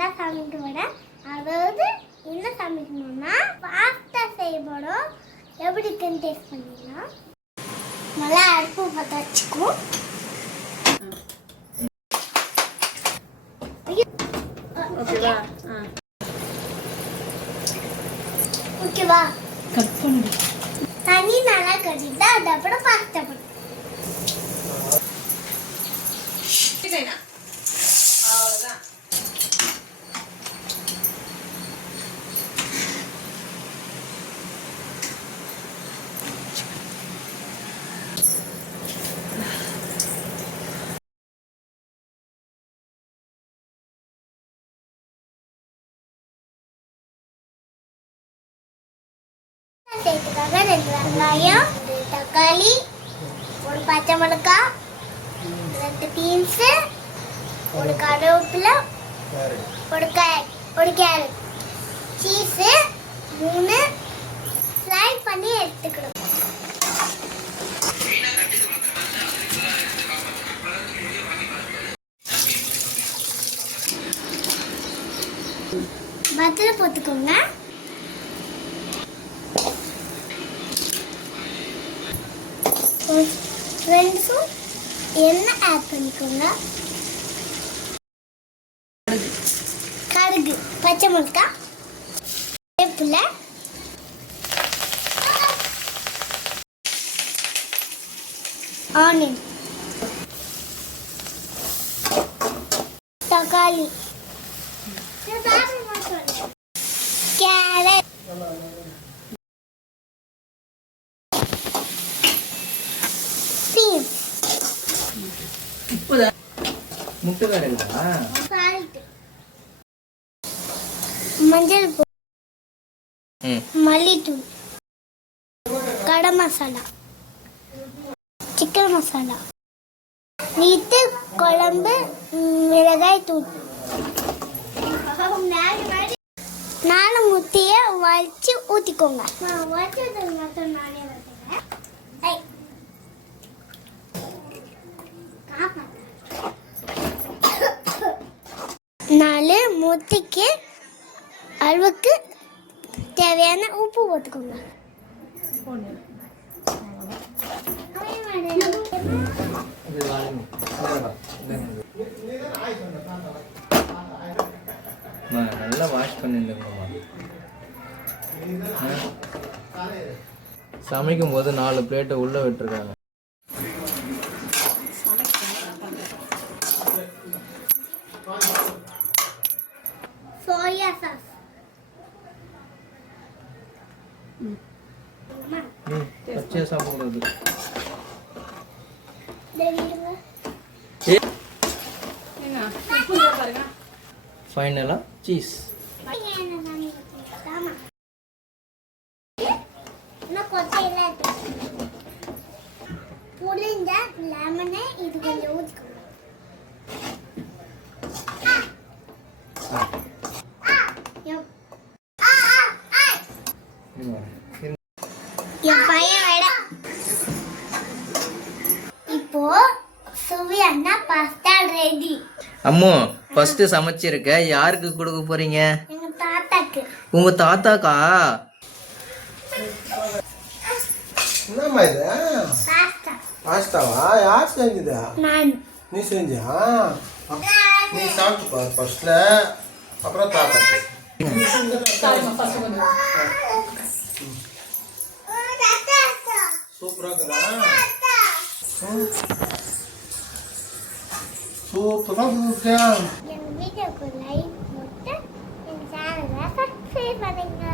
தான் சமைக்க போகிறேன். அதாவது என்ன சமைக்கணும்னா பாஸ்தா செய்ய போகிறோம். எப்படி இருக்குன்னு டேஸ்ட் பண்ணிடலாம். நல்லா அடுப்பு பற்ற வச்சுக்குவோம். ஓகேவா? கட் பண்ணு. தண்ணி நல்லா கட்டிட்டு அதுக்கப்புறம் பாஸ்தா போடு. அவ்வளோதான். சேர்த்துக்காக 2 வெங்காயம், 2 தக்காளி, 1 பச்சை மிளகாய், 2 பீன்ஸ், 1 கருவேப்பிலை, 1 கேரட், சீஸ் 3 ஃப்ரை பண்ணி எடுத்துக்கணும். பத்தில போட்டுக்கோங்க. ரெண்டும் எண்ணெய் ஆட் பண்ணிக்கோங்க. கடுகு, பச்சை மிளகாய், வேப்பிலை, ஆனியன், தக்காளி, கேரட், மஞ்சள் பொடி, மல்லித்தூள், கரம் மசாலா, சிக்கன் மசாலா, நீத்து குழம்பு மிளகாய் தூள், 4 முட்டையை வச்சு ஊற்றிக்கோங்க. நானே 4 முட்டைக்கு அளவுக்கு தேவையான உப்பு போட்டுக்கோங்க. நல்லா வாஷ் பண்ணிடுங்க. சமைக்கும் போது 4 பிளேட்டை உள்ள விட்டுருக்காங்க. சோயா சாஸ், பச்சையா சாப்பிடக்கூடாது. ஃபைனலா சீஸ். புளிஞ்ச லெமனை இது கொஞ்சம் ஊற்றிக்கோங்க. என் பையன் விட இப்போ சுவையான பாஸ்தா ரெடி. அம்மு ஃபர்ஸ்ட் சமைச்சிருக்க. யாருக்கு கொடுக்க போறீங்க? எங்க தாத்தாக்கு. உங்க தாத்தாக்கா? என்னம்மா இது? பாஸ்தா. பாஸ்தாவா? யார் செஞ்சதா? நான். நீ செஞ்சியா? நீ சாப்பிட்டு பாரு ஃபர்ஸ்ட்ல, அப்புறம் தாத்தாக்கு. சூப்பரா இருக்குதா? சூப்பரா இருக்குதா? எங்க வீடியோக்கு லைக் போட்டு எங்க சேனலை சப்ஸ்கிரைப் பண்ணுங்க.